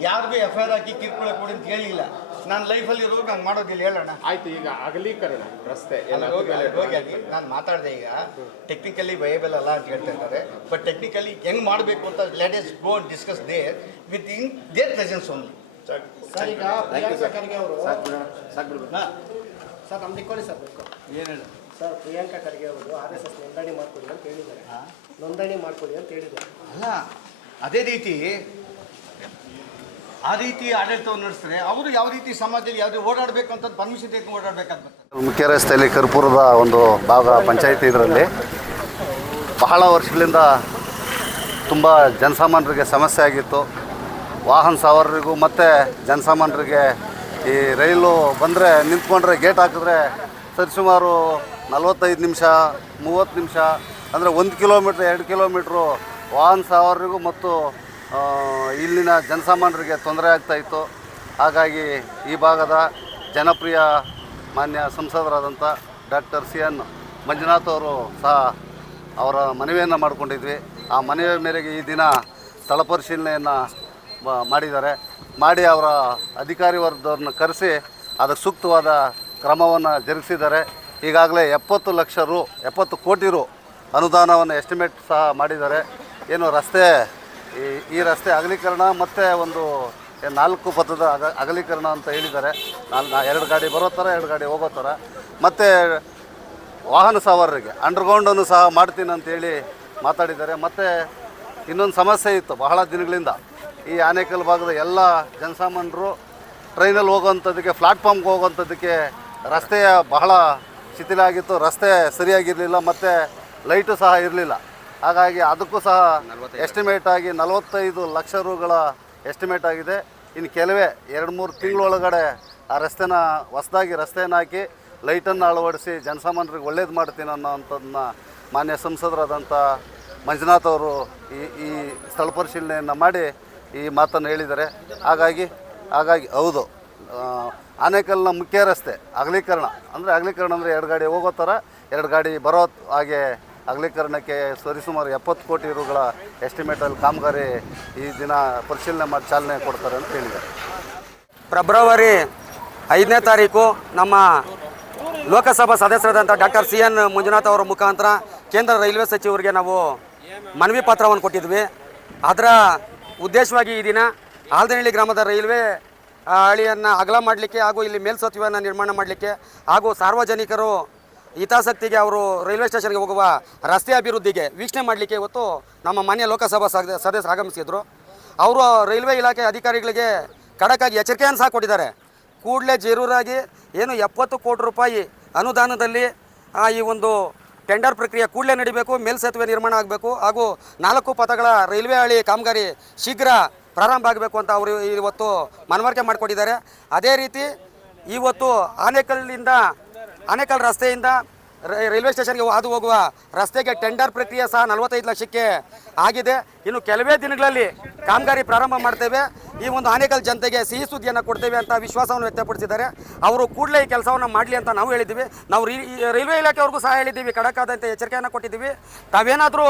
ಯಾರಿಗೂ ಎಫ್ಐಆರ್ ಹಾಕಿ ಕಿರ್ಕೊಳ್ಳ ಕೊಡಿ ಅಂತ ಹೇಳಿಲ್ಲ. ನಾನು ಲೈಫಲ್ಲಿ ಇರುವಾಗ ಹಂಗೆ ಮಾಡೋದಿಲ್ಲ. ಹೇಳೋಣ ಆಯ್ತು. ಈಗ ಅಗಲೀಕರಣ ರಸ್ತೆ ಹೋಗಿ ನಾನು ಮಾತಾಡಿದೆ. ಈಗ ಟೆಕ್ನಿಕಲಿ ವಯಬಲ್ ಅಲ್ಲ ಅಂತ ಹೇಳ್ತಾ ಇದ್ದಾರೆ. ಬಟ್ ಟೆಕ್ನಿಕಲಿ ಹೆಂಗೆ ಮಾಡಬೇಕು ಅಂತ let us go and discuss there with in their presence only. Sir, ಈಗ ಪ್ರಿಯಾಂಕಾ ಖರ್ಗೆ ಅವರು ಸರ್ ನಮ್ದು ಇಕ್ಕೊಳ್ಳಿ ಸರ್ ಬೇಕು ಏನು ಹೇಳಿ ಸರ್, ಪ್ರಿಯಾಂಕಾ ಖರ್ಗೆ ಅವರು RSS ನೋಂದಣಿ ಮಾಡ್ಕೊಳ್ಳಿ ಅಂತ ಹೇಳಿದ್ದಾರೆ. ನೋಂದಣಿ ಮಾಡ್ಕೊಳ್ಳಿ ಅಂತ ಹೇಳಿದ್ದಾರೆ. ಅಲ್ಲ, ಅದೇ ರೀತಿ ಆ ರೀತಿ ಆಡಳಿತವನ್ನು ನಡೆಸ್ತಾರೆ. ಅವರು ಯಾವ ರೀತಿ ಸಮಾಜದಲ್ಲಿ ಯಾವುದೇ ಓಡಾಡಬೇಕು ಅಂತ ಪರ್ಮಿಷನ್ ತೆಗೆದು ಓಡಾಡಬೇಕಾಗಿ ಬರ್ತದೆ. ಮುಖ್ಯ ರಸ್ತೆಯಲ್ಲಿ ಕರ್ಪೂರದ ಒಂದು ಭಾಗ ಪಂಚಾಯಿತಿ ಇದರಲ್ಲಿ ಬಹಳ ವರ್ಷಗಳಿಂದ ತುಂಬ ಜನಸಾಮಾನ್ಯರಿಗೆ ಸಮಸ್ಯೆ ಆಗಿತ್ತು. ವಾಹನ ಸವಾರರಿಗೂ ಮತ್ತು ಜನಸಾಮಾನ್ಯರಿಗೆ ಈ ರೈಲು ಬಂದರೆ ನಿಂತ್ಕೊಂಡ್ರೆ ಗೇಟ್ ಹಾಕಿದ್ರೆ ಸರಿಸುಮಾರು 45 ನಿಮಿಷ 30 ನಿಮಿಷ ಅಂದರೆ 1 ಕಿಲೋಮೀಟ್ರ್ 2 ಕಿಲೋಮೀಟ್ರು ವಾಹನ ಸವಾರರಿಗೂ ಮತ್ತು ಇಲ್ಲಿನ ಜನಸಾಮಾನ್ಯರಿಗೆ ತೊಂದರೆ ಆಗ್ತಾಯಿತ್ತು. ಹಾಗಾಗಿ ಈ ಭಾಗದ ಜನಪ್ರಿಯ ಮಾನ್ಯ ಸಂಸದರಾದಂಥ ಡಾಕ್ಟರ್ CN ಮಂಜುನಾಥ್ ಅವರು ಸಹ ಅವರ ಮನವಿಯನ್ನು ಮಾಡಿಕೊಂಡಿದ್ವಿ. ಆ ಮನವಿ ಮೇರೆಗೆ ಈ ದಿನ ಸ್ಥಳ ಪರಿಶೀಲನೆಯನ್ನು ಮಾಡಿದ್ದಾರೆ. ಮಾಡಿ ಅವರ ಅಧಿಕಾರಿ ವರ್ಗದವ್ರನ್ನ ಕರೆಸಿ ಅದಕ್ಕೆ ಸೂಕ್ತವಾದ ಕ್ರಮವನ್ನು ಜರುಗಿಸಿದ್ದಾರೆ. ಈಗಾಗಲೇ 70 ಕೋಟಿ ರು ಅನುದಾನವನ್ನು ಎಸ್ಟಿಮೇಟ್ ಸಹ ಮಾಡಿದ್ದಾರೆ. ಏನು ರಸ್ತೆ ಈ ರಸ್ತೆ ಅಗಲೀಕರಣ ಮತ್ತು ಒಂದು 4 ಪಥದ ಅಗಲೀಕರಣ ಅಂತ ಹೇಳಿದ್ದಾರೆ. 2 ಗಾಡಿ ಬರೋ ಥರ 2 ಗಾಡಿ ಹೋಗೋ ಥರ ಮತ್ತು ವಾಹನ ಸವಾರರಿಗೆ ಅಂಡರ್ಗ್ರೌಂಡನ್ನು ಸಹ ಮಾಡ್ತೀನಿ ಅಂತೇಳಿ ಮಾತಾಡಿದ್ದಾರೆ. ಮತ್ತು ಇನ್ನೊಂದು ಸಮಸ್ಯೆ ಇತ್ತು ಬಹಳ ದಿನಗಳಿಂದ. ಈ ಆನೇಕಲ್ ಭಾಗದ ಎಲ್ಲ ಜನಸಾಮಾನ್ಯರು ಟ್ರೈನಲ್ಲಿ ಹೋಗೋವಂಥದ್ದಕ್ಕೆ ಪ್ಲಾಟ್ಫಾರ್ಮ್ಗೆ ಹೋಗೋವಂಥದ್ದಕ್ಕೆ ರಸ್ತೆಯ ಬಹಳ ಶಿಥಿಲ ಆಗಿತ್ತು. ರಸ್ತೆ ಸರಿಯಾಗಿರಲಿಲ್ಲ ಮತ್ತು ಲೈಟು ಸಹ ಇರಲಿಲ್ಲ. ಹಾಗಾಗಿ ಅದಕ್ಕೂ ಸಹ ಎಸ್ಟಿಮೇಟ್ ಆಗಿ 45 ಲಕ್ಷ ರುಗಳ ಎಸ್ಟಿಮೇಟ್ ಆಗಿದೆ. ಇನ್ನು ಕೆಲವೇ 2-3 ತಿಂಗಳೊಳಗಡೆ ಆ ರಸ್ತೆನ ಹೊಸದಾಗಿ ರಸ್ತೆಯನ್ನು ಹಾಕಿ ಲೈಟನ್ನು ಅಳವಡಿಸಿ ಜನಸಾಮಾನ್ಯರಿಗೆ ಒಳ್ಳೇದು ಮಾಡ್ತೀನಿ ಅನ್ನೋವಂಥದ್ದನ್ನ ಮಾನ್ಯ ಸಂಸದರಾದಂಥ ಮಂಜುನಾಥ್ ಅವರು ಈ ಸ್ಥಳ ಪರಿಶೀಲನೆಯನ್ನು ಮಾಡಿ ಈ ಮಾತನ್ನು ಹೇಳಿದ್ದಾರೆ. ಹಾಗಾಗಿ ಹೌದು, ಆನೇಕಲ್ನ ಮುಖ್ಯ ರಸ್ತೆ ಅಗಲೀಕರಣ ಅಂದರೆ 2 ಗಾಡಿ ಹೋಗೋ ಥರ 2 ಗಾಡಿ ಬರೋ ಹಾಗೆ ಅಗಲೀಕರಣಕ್ಕೆ ಸರಿಸುಮಾರು 70 ಕೋಟಿ ರುಗಳ ಎಸ್ಟಿಮೇಟಲ್ಲಿ ಕಾಮಗಾರಿ ಈ ದಿನ ಪರಿಶೀಲನೆ ಮಾಡಿ ಚಾಲನೆ ಕೊಡ್ತಾರೆ ಅಂತ ಹೇಳಿದ್ದಾರೆ. ಫೆಬ್ರವರಿ 5ನೇ ತಾರೀಕು ನಮ್ಮ ಲೋಕಸಭಾ ಸದಸ್ಯರಾದಂಥ ಡಾಕ್ಟರ್ CN ಮಂಜುನಾಥ್ ಅವರ ಮುಖಾಂತರ ಕೇಂದ್ರ ರೈಲ್ವೆ ಸಚಿವರಿಗೆ ನಾವು ಮನವಿ ಪತ್ರವನ್ನು ಕೊಟ್ಟಿದ್ವಿ. ಅದರ ಉದ್ದೇಶವಾಗಿ ಈ ದಿನ ಆಲ್ದನಹಳ್ಳಿ ಗ್ರಾಮದ ರೈಲ್ವೆ ಹಳಿಯನ್ನು ಅಗಲ ಮಾಡಲಿಕ್ಕೆ ಹಾಗೂ ಇಲ್ಲಿ ಮೇಲ್ಸೇತುವೆಯನ್ನು ನಿರ್ಮಾಣ ಮಾಡಲಿಕ್ಕೆ ಹಾಗೂ ಸಾರ್ವಜನಿಕರು ಹಿತಾಸಕ್ತಿಗೆ ಅವರು ರೈಲ್ವೆ ಸ್ಟೇಷನ್ಗೆ ಹೋಗುವ ರಸ್ತೆ ಅಭಿವೃದ್ಧಿಗೆ ವೀಕ್ಷಣೆ ಮಾಡಲಿಕ್ಕೆ ಇವತ್ತು ನಮ್ಮ ಮಾನ್ಯ ಲೋಕಸಭಾ ಸದಸ್ಯರು ಆಗಮಿಸಿದರು. ಅವರು ರೈಲ್ವೆ ಇಲಾಖೆ ಅಧಿಕಾರಿಗಳಿಗೆ ಖಡಕ್ಕಾಗಿ ಎಚ್ಚರಿಕೆಯನ್ನು ಸಹ ಕೊಟ್ಟಿದ್ದಾರೆ. ಕೂಡಲೇ ಜರೂರಾಗಿ ಏನು 70 ಕೋಟಿ ರೂಪಾಯಿ ಅನುದಾನದಲ್ಲಿ ಈ ಒಂದು ಟೆಂಡರ್ ಪ್ರಕ್ರಿಯೆ ಕೂಡಲೇ ನಡೀಬೇಕು, ಮೇಲ್ಸೇತುವೆ ನಿರ್ಮಾಣ ಆಗಬೇಕು ಹಾಗೂ 4 ಪಥಗಳ ರೈಲ್ವೆ ಹಳಿ ಕಾಮಗಾರಿ ಶೀಘ್ರ ಪ್ರಾರಂಭ ಆಗಬೇಕು ಅಂತ ಅವರು ಇವತ್ತು ಮನವರಿಕೆ ಮಾಡಿಕೊಟ್ಟಿದ್ದಾರೆ. ಅದೇ ರೀತಿ ಇವತ್ತು ಆನೇಕಲ್ ರಸ್ತೆಯಿಂದ ರೈಲ್ವೆ ಸ್ಟೇಷನ್ಗೆ ಹಾದು ಹೋಗುವ ರಸ್ತೆಗೆ ಟೆಂಡರ್ ಪ್ರಕ್ರಿಯೆ ಸಹ 45 ಲಕ್ಷಕ್ಕೆ ಆಗಿದೆ. ಇನ್ನು ಕೆಲವೇ ದಿನಗಳಲ್ಲಿ ಕಾಮಗಾರಿ ಪ್ರಾರಂಭ ಮಾಡ್ತೇವೆ. ಈ ಒಂದು ಆನೇಕಲ್ ಜನತೆಗೆ ಸಿಹಿ ಸುದ್ದಿಯನ್ನು ಕೊಡ್ತೇವೆ ಅಂತ ವಿಶ್ವಾಸವನ್ನು ವ್ಯಕ್ತಪಡಿಸಿದ್ದಾರೆ. ಅವರು ಕೂಡಲೇ ಈ ಕೆಲಸವನ್ನು ಮಾಡಲಿ ಅಂತ ನಾವು ಹೇಳಿದ್ದೀವಿ. ನಾವು ರೈಲ್ವೆ ಇಲಾಖೆಯವ್ರಿಗೂ ಸಹ ಹೇಳಿದ್ದೀವಿ, ಖಡಕ್ಕಾದಂತೆ ಎಚ್ಚರಿಕೆಯನ್ನು ಕೊಟ್ಟಿದ್ದೀವಿ. ತಾವೇನಾದರೂ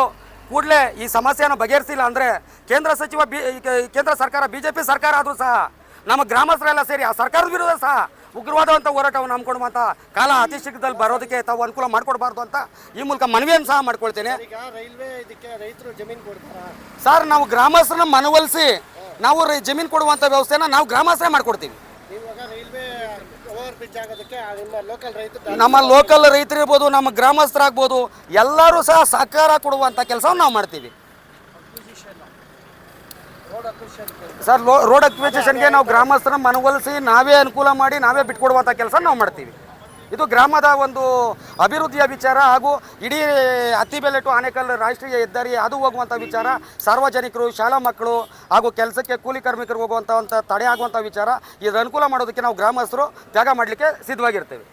ಕೂಡಲೇ ಈ ಸಮಸ್ಯೆಯನ್ನು ಬಗೆಹರಿಸಿಲ್ಲ ಅಂದರೆ ಕೇಂದ್ರ ಸರ್ಕಾರ BJP ಸರ್ಕಾರ ಆದರೂ ಸಹ ನಮ್ಮ ಗ್ರಾಮಸ್ಥರೆಲ್ಲ ಸೇರಿ ಆ ಸರ್ಕಾರದ ವಿರುದ್ಧ ಸಹ ಉಗ್ರವಾದಂಥ ಹೋರಾಟವನ್ನು ಹಮ್ಮಿಕೊಳ್ಳುವಂಥ ಕಾಲ ಅತಿ ಶೀಘ್ರದಲ್ಲಿ ಬರೋದಕ್ಕೆ ತಾವು ಅನುಕೂಲ ಮಾಡಿಕೊಡ್ಬಾರ್ದು ಅಂತ ಈ ಮೂಲಕ ಮನವಿಯನ್ನು ಸಹ ಮಾಡ್ಕೊಳ್ತೇನೆ. ಸರ್, ನಾವು ಗ್ರಾಮಸ್ಥರನ್ನ ಮನವೊಲಿಸಿ ನಾವು ಜಮೀನು ಕೊಡುವಂಥ ವ್ಯವಸ್ಥೆನ ನಾವು ಗ್ರಾಮಸ್ಥರೇ ಮಾಡಿಕೊಡ್ತೀವಿ. ನಮ್ಮ ಲೋಕಲ್ ರೈತರಿರ್ಬೋದು, ನಮ್ಮ ಗ್ರಾಮಸ್ಥರಾಗ್ಬೋದು, ಎಲ್ಲರೂ ಸಹ ಸಹಕಾರ ಕೊಡುವಂಥ ಕೆಲಸವನ್ನು ನಾವು ಮಾಡ್ತೀವಿ. ಸರ್, ರೋಡ್ ಅಕ್ವಿಜಿಷನ್ಗೆ ನಾವು ಗ್ರಾಮಸ್ಥರನ್ನ ಮನವೊಲಿಸಿ ನಾವೇ ಅನುಕೂಲ ಮಾಡಿ ನಾವೇ ಬಿಟ್ಕೊಡುವಂಥ ಕೆಲಸ ನಾವು ಮಾಡ್ತೀವಿ. ಇದು ಗ್ರಾಮದ ಒಂದು ಅಭಿವೃದ್ಧಿಯ ವಿಚಾರ ಹಾಗೂ ಇಡೀ ಅತ್ತಿಬೆಲೆ ಟು ಆನೇಕಲ್ ರಾಷ್ಟ್ರೀಯ ಹೆದ್ದಾರಿ ಅದು ಹೋಗುವಂಥ ವಿಚಾರ, ಸಾರ್ವಜನಿಕರು, ಶಾಲಾ ಮಕ್ಕಳು ಹಾಗೂ ಕೆಲಸಕ್ಕೆ ಕೂಲಿ ಕಾರ್ಮಿಕರು ಹೋಗುವಂಥ ತಡೆ ಆಗುವಂಥ ವಿಚಾರ. ಇದರ ಅನುಕೂಲ ಮಾಡೋದಕ್ಕೆ ನಾವು ಗ್ರಾಮಸ್ಥರು ತ್ಯಾಗ ಮಾಡಲಿಕ್ಕೆ ಸಿದ್ಧವಾಗಿರ್ತೇವೆ.